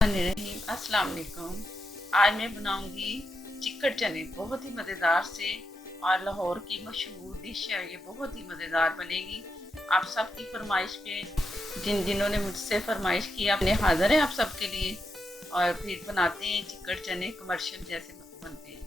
अस्सलाम वालेकुम। आज मैं बनाऊंगी चिकन चने, बहुत ही मज़ेदार से, और लाहौर की मशहूर डिश है ये, बहुत ही मज़ेदार बनेगी। आप सबकी फरमाइश पे, जिन्होंने मुझसे फरमाइश की, अपने हाजिर है आप सबके लिए। और फिर बनाते हैं चिकन चने कमर्शियल जैसे बनते हैं।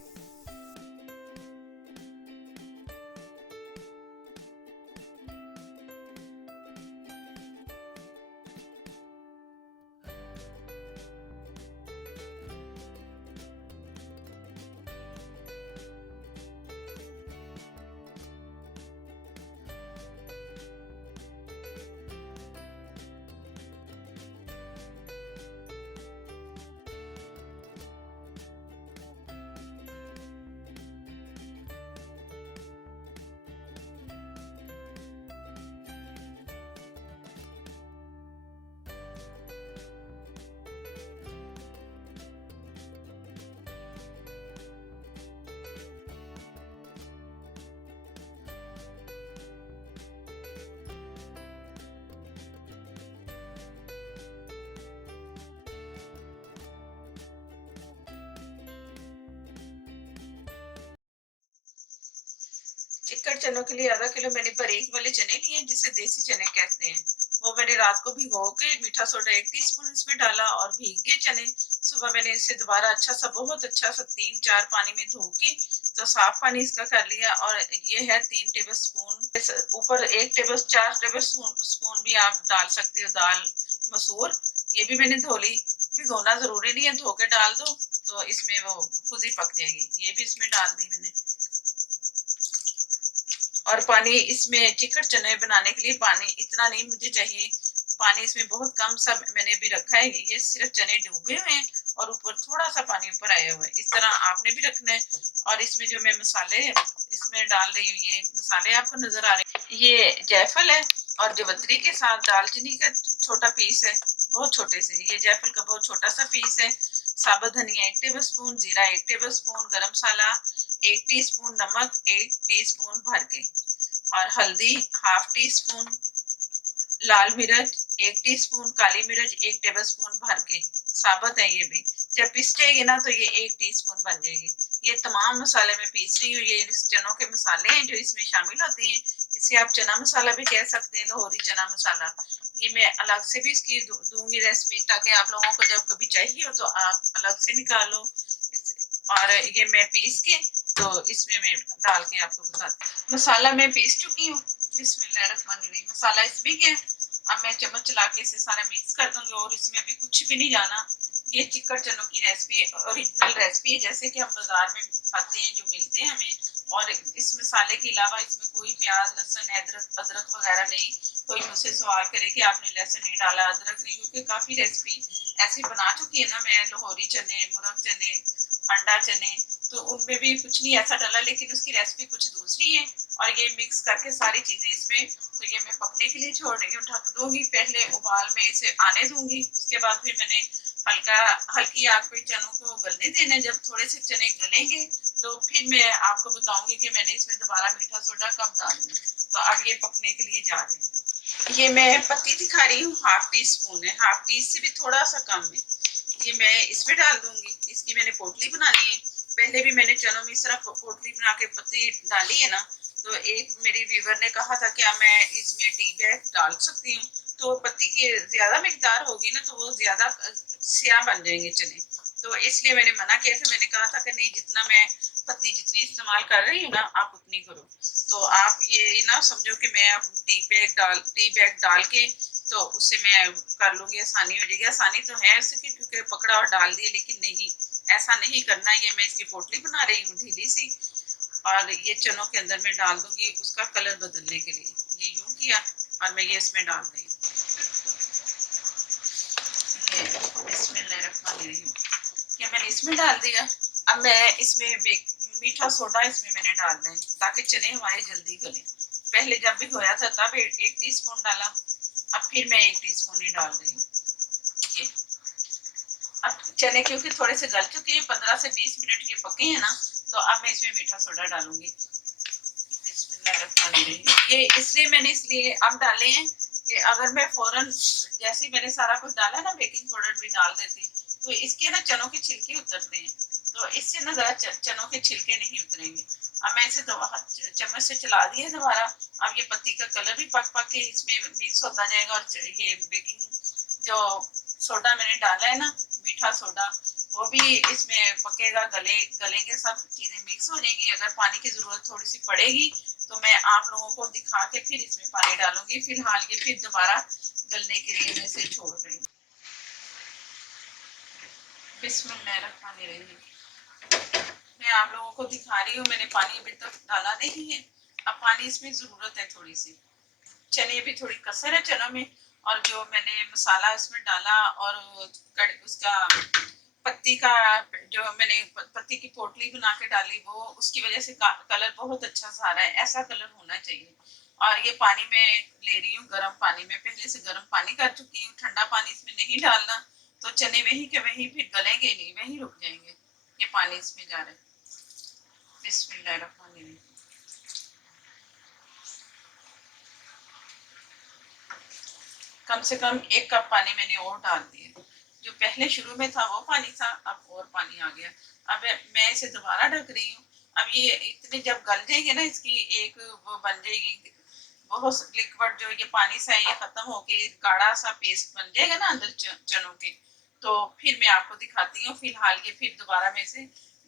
चिकन चनों के लिए आधा किलो मैंने बारीक वाले चने लिए, जिसे देसी चने कहते हैं। वो मैंने रात को भिगो के मीठा सोडा 1 टीस्पून इसमें डाला, और भीग गए चने। सुबह मैंने इसे दोबारा अच्छा सा, बहुत अच्छा सा 3-4 पानी में धो के, तो साफ पानी इसका कर लिया। और ये है 3 टेबल स्पून, ऊपर 4 टेबल स्पून भी आप डाल सकते हो दाल मसूर। ये भी मैंने धो ली। भिगोना जरूरी नहीं है, धो के डाल दो तो इसमें वो खुद ही पक जाएगी। ये भी इसमें डाल दी मैंने। और पानी इसमें चिकन चने बनाने के लिए पानी इतना नहीं मुझे चाहिए। पानी इसमें बहुत कम सा मैंने भी रखा है। ये सिर्फ चने डूबे हुए हैं और ऊपर थोड़ा सा पानी ऊपर आया हुआ है। इस तरह आपने भी रखना है। और इसमें जो मैं मसाले इसमें डाल रही हूँ, ये मसाले आपको नजर आ रहे हैं। ये जायफल है, और जवतरी के साथ दालचीनी का छोटा पीस है, बहुत छोटे से। ये जायफल का बहुत छोटा सा पीस है। साबुत धनिया 1 टेबल स्पून, जीरा 1 टेबल स्पून, गरम मसाला 1 टीस्पून, नमक 1 टीस्पून भर के, और हल्दी 1/2 टीस्पून, लाल मिर्च 1 टीस्पून, काली मिर्च 1 टेबल स्पून भर के, साबुत है ये भी। जब पिस जाएगी ना तो ये 1 टीस्पून बन जाएगी। ये तमाम मसाले मैं पीस रही हूँ। ये चनों के मसाले हैं जो इसमें शामिल होते हैं। इसे आप चना मसाला भी कह सकते हैं, लाहौरी चना मसाला। ये मैं अलग से भी इसकी दूंगी रेसिपी, ताकि आप लोगों को जब कभी चाहिए हो तो आप अलग से निकालो। और ये मैं पीस के, तो इसमें मैं डाल के आपको बताती हूँ। मसाला मैं पीस चुकी हूँ। बिस्मिल्लाहिर्रहमानिर्रहीम। मसाला इसमें क्या है, अब मैं चम्मच चला के इसे सारा मिक्स कर दूंगी, और इसमें अभी कुछ भी नहीं जाना। ये चिकन चनों की रेसिपी ओरिजिनल रेसिपी है, जैसे कि हम बाजार में खाते हैं, जो मिलते हैं हमें। और इस मसाले के अलावा इसमें कोई प्याज, लहसुन, अदरक अदरक वगैरह नहीं। कोई मुझसे सवाल करे कि आपने लहसुन नहीं डाला, अदरक नहीं, क्योंकि काफ़ी रेसिपी ऐसी बना चुकी है ना मैं, लाहौरी चने, मुरग चने, अंडा चने, तो उनमें भी कुछ नहीं ऐसा डाला, लेकिन उसकी रेसिपी कुछ दूसरी है। और ये मिक्स करके सारी चीज़ें इसमें, तो ये मैं पकने के लिए छोड़ रही हूँ। ढक दूंगी, पहले उबाल में इसे आने दूंगी, उसके बाद फिर मैंने हल्की आग पे चनों को गलने देना है। जब थोड़े से चने गलेंगे तो फिर मैं आपको बताऊंगी कि मैंने इसमें दोबारा मीठा सोडा कब डालना। तो अब ये पकने के लिए जा रहे हैं। ये मैं पत्ती दिखा रही हूँ, 1/2 टीस्पून है, 1/2 टी से भी थोड़ा सा कम है। ये मैं इसमें डाल दूंगी। इसकी मैंने पोटली बनानी है। पहले भी मैंने चनों में इस तरह पोटली बना के पत्ती डाली है ना, तो एक मेरी व्यूवर ने कहा था क्या मैं इसमें टी बैग डाल सकती हूँ। तो पत्ती की ज्यादा मिकदार होगी ना, तो वो ज्यादा स्याह बन जाएंगे चने। तो इसलिए मैंने मना किया था। मैंने कहा था कि नहीं, जितना मैं पत्ती जितनी इस्तेमाल कर रही हूँ ना, आप उतनी करो। तो आप ये ना समझो कि मैं टी बैग डाल के, तो उससे मैं कर लूंगी, आसानी हो जाएगी। आसानी तो है इसकी, क्योंकि पकड़ा और डाल दिया, लेकिन नहीं, ऐसा नहीं करना। ये मैं इसकी पोटली बना रही हूँ ढीली सी, और ये चनों के अंदर मैं डाल दूंगी उसका कलर बदलने के लिए। ये यूं किया, और मैं ये इसमें डाल रही हूँ। बिस्मिल्लाहिर्रहमानिर्रहीम। ये मैंने इसमें डाल दिया। अब मैं इसमें मीठा सोडा इसमें मैंने डालना है, ताकि चने हमारे जल्दी गले। पहले जब भी धोया था तब 1 टीस्पून डाला, अब फिर मैं 1 टीस्पून ही डाल रही हूँ। ये अब चने क्योंकि थोड़े से गल चुके हैं, 15 से 20 मिनट ये पके हैं ना, तो अब मैं इसमें मीठा सोडा डालूंगी। ये इसलिए मैंने इसलिए अब डाले हैं कि अगर मैं फौरन जैसे ही मैंने सारा कुछ डाला ना, बेकिंग पाउडर भी डाल देती, तो इसके ना चनों के छिलके उतरते हैं, तो इससे ना जरा चनों के छिलके नहीं उतरेंगे। अब मैं इसे चम्मच से चला दिया दोबारा। अब ये पत्ती का कलर भी पक पक के इसमें मिक्स होता जाएगा, और ये बेकिंग जो सोडा मैंने डाला है ना, मीठा सोडा, वो भी इसमें पकेगा, गलेंगे, सब चीजें मिक्स हो जाएंगी। अगर पानी की जरूरत थोड़ी सी पड़ेगी तो मैं आप लोगों को दिखा के फिर इसमें पानी डालूंगी। फिलहाल ये फिर दोबारा गलने के लिए मैं इसे छोड़ रही हूँ। बिस्मिल्लाहिर्रहमानिर्रहीम। मैं आप लोगों को दिखा रही हूँ, मैंने पानी अभी तक डाला नहीं है। अब पानी इसमें जरूरत है थोड़ी सी। चने भी थोड़ी कसर है चनों में, और जो मैंने मसाला इसमें डाला और उसका पत्ती का जो मैंने पत्ती की पोटली बना के डाली, वो उसकी वजह से कलर बहुत अच्छा सा आ रहा है। ऐसा कलर होना चाहिए। और ये पानी में ले रही हूँ, गर्म पानी में, पहले से गर्म पानी कर चुकी हूँ। ठंडा पानी इसमें नहीं डालना, तो चने वहीं के वहीं फिर गलेंगे नहीं, वहीं रुक जाएंगे। ये पानी इसमें जा रहा है। बिस्मिल्लाहिर्रहमानिर्रहीम। कम से कम 1 कप पानी मैंने और डाल दिया। जो पहले शुरू में था वो पानी था, अब और पानी आ गया। अब मैं इसे दोबारा ढक रही हूँ। अब ये इतने जब गल जाएंगे ना, इसकी एक वो बन जाएगी बहुत लिक्विड, जो ये पानी सा है ये खत्म होके गाढ़ा सा पेस्ट बन जाएगा ना अंदर चनों के, तो फिर मैं आपको दिखाती हूँ। फिलहाल ये फिर दोबारा मैं इसे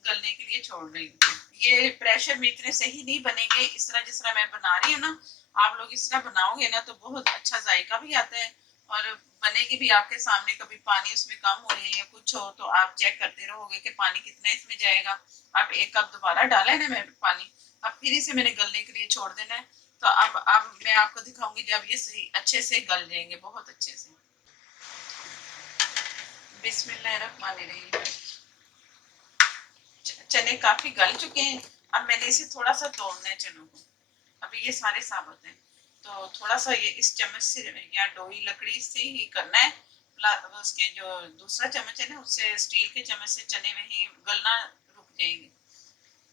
गलने के लिए छोड़ रही हूँ। ये प्रेशर में इतने सही नहीं बनेंगे इस तरह जिस तरह मैं बना रही हूँ ना। आप लोग इस तरह बनाओगे ना तो बहुत अच्छा जायका भी आता है, और बनेगी भी आपके सामने। कभी पानी उसमें कम हो रही है कुछ हो तो आप चेक करते रहोगे कि पानी कितना इसमें जाएगा। अब 1 कप दोबारा डाला है ना मैंने पानी, अब फिर इसे मैंने गलने के लिए छोड़ देना है। तो अब मैं आपको दिखाऊंगी जब ये सही अच्छे से गल जाएंगे, बहुत अच्छे से। बिस्मिल्लाहिर्रहमानिर्रहीम। चने काफी गल चुके हैं। अब मैंने इसे थोड़ा सा तोड़ना है चनों को। अभी ये सारे साबुत हैं, तो थोड़ा सा ये इस चम्मच से या डोई लकड़ी से ही करना है। उसके जो दूसरा चम्मच है ना, उससे स्टील के चम्मच से चने वही गलना रुक जाएंगे।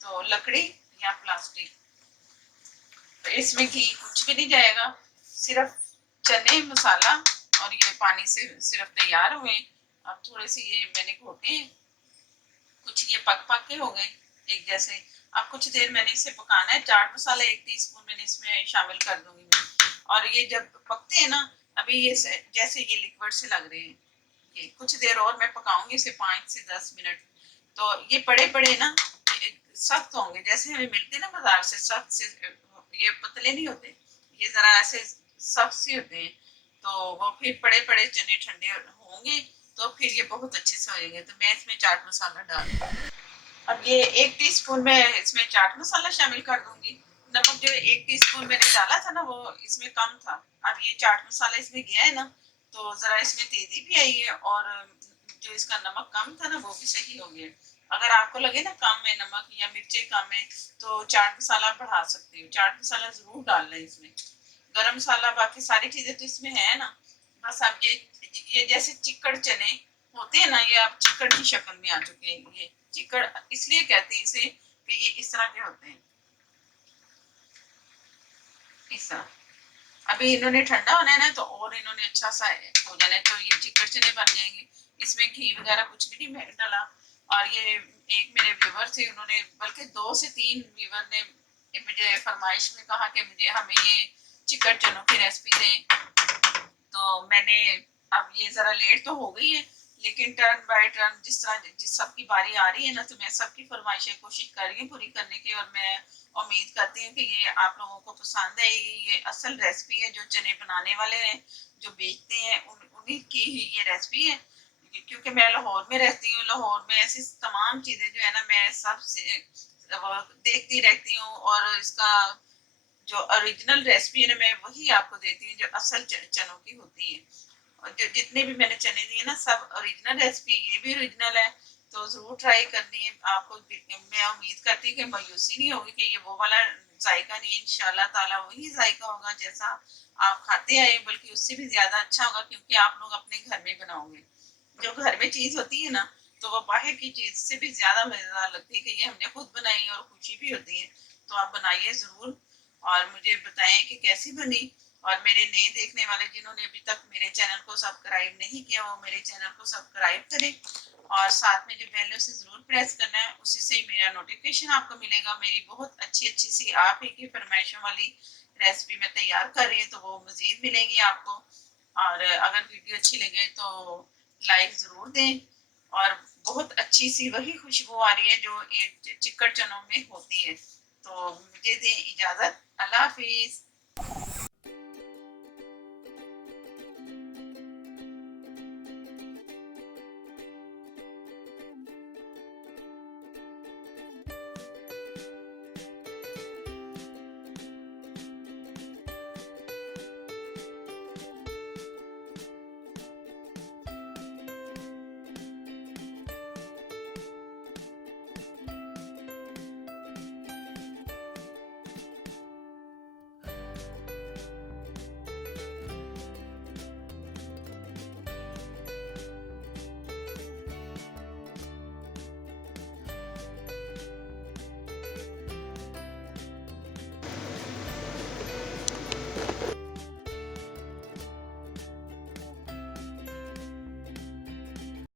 तो लकड़ी या प्लास्टिक, तो इसमें घी कुछ भी नहीं जाएगा, सिर्फ चने, मसाला और ये पानी से सिर्फ तैयार हुए। अब थोड़े से ये मैंने घोटे, कुछ ये पक पक के हो गए एक जैसे। अब कुछ देर मैंने इसे पकाना है। चाट मसाला 1 टीस्पून मैंने इसमें शामिल कर दूंगी मैं। और ये जब पकते हैं ना, अभी ये जैसे ये लिक्विड से लग रहे हैं, ये कुछ देर और मैं पकाऊंगी इसे, 5 से 10 मिनट। तो ये बड़े बड़े ना सख्त होंगे, जैसे हमें मिलते हैं ना बाजार से सख्त से, ये पतले नहीं होते, ये जरा ऐसे सख्त से होते हैं। तो वो फिर बड़े बड़े चने ठंडे होंगे तो फिर ये बहुत अच्छे से हो जाएंगे। तो मैं इसमें चाट मसाला डाल दूंगी। अब ये 1 टीस्पून में इसमें चाट मसाला शामिल कर दूंगी। नमक जो 1 टीस्पून मैंने डाला था ना, वो इसमें कम था। अब ये चाट मसाला इसमें गया है ना, तो जरा इसमें तेजी भी आई है, और जो इसका नमक कम था ना वो भी सही हो गया। अगर आपको लगे ना कम है नमक या मिर्ची कम है, तो चाट मसाला बढ़ा सकते हो। चाट मसाला जरूर डालना है इसमें। गरम मसाला, बाकी सारी चीजें तो इसमें है ना। बस अब ये जैसे चिकड़ चने होते हैं ना, ये अब चिकड़ की शक्ल में आ चुके हैं। ये चिकड़ इसलिए कहते हैं इसे कि ये इस तरह के होते हैं, इस तरह। अभी इन्होंने ठंडा होना है ना, तो और इन्होंने अच्छा सा हो जाना है, तो ये चिकड़ चने बन जाएंगे। इसमें घी वगैरह कुछ भी नहीं डाला। और ये एक मेरे व्यूवर थे, उन्होंने बल्कि 2 से 3 व्यूवर ने मुझे फरमाइश में कहा कि मुझे हमें ये चिकन चनों की रेसिपी दें। तो मैंने, अब ये जरा लेट तो हो गई है, लेकिन टर्न बाय टर्न जिस तरह जिस सबकी बारी आ रही है ना, तो मैं सबकी फरमाइशें कोशिश कर रही हूँ पूरी करने की। और मैं उम्मीद करती हूँ कि ये आप लोगों को पसंद आएगी। ये असल रेसिपी है, जो चने बनाने वाले हैं जो बेचते हैं उन्हीं की ही ये रेसिपी है। क्योंकि मैं लाहौर में रहती हूँ, लाहौर में ऐसी तमाम चीजें जो है ना, मैं सब से देखती रहती हूँ। और इसका जो ओरिजिनल रेसिपी है ना, मैं वही आपको देती हूँ जो असल चनों की होती है। और जो जितने भी मैंने चने दिए ना, सब ओरिजिनल रेसिपी, ये भी ओरिजिनल है। तो जरूर ट्राई करनी है आपको। मैं उम्मीद करती हूँ कि मायूसी नहीं होगी कि ये वो वाला जायका नहीं है। इंशाल्लाह ताला वही जायका होगा जैसा आप खाते आए, बल्कि उससे भी ज्यादा अच्छा होगा, क्योंकि आप लोग अपने घर में बनाओगे। जो घर में चीज होती है ना, तो वो बाहर की चीज से भी ज्यादा मजेदार लगती है कि ये हमने खुद बनाई, और खुशी भी होती है। तो आप बनाइए जरूर, और मुझे बताएं कि कैसी बनी। और मेरे नए देखने वाले जिन्होंने अभी तक मेरे चैनल को सब्सक्राइब नहीं किया, वो मेरे चैनल को सब्सक्राइब करें। और साथ में जो बेल है उसे जरूर प्रेस करना है, उसी से मेरा नोटिफिकेशन आपको मिलेगा। मेरी बहुत अच्छी अच्छी सी आप ही की फरमाइशों वाली रेसिपी मैं तैयार कर रही हूँ, तो वो मजीद मिलेंगी आपको। और अगर वीडियो अच्छी लगे तो लाइक जरूर दें। और बहुत अच्छी सी वही खुशबू आ रही है जो चिकन चनों में होती है। तो मुझे दें इजाजत। अल्लाह हाफिज।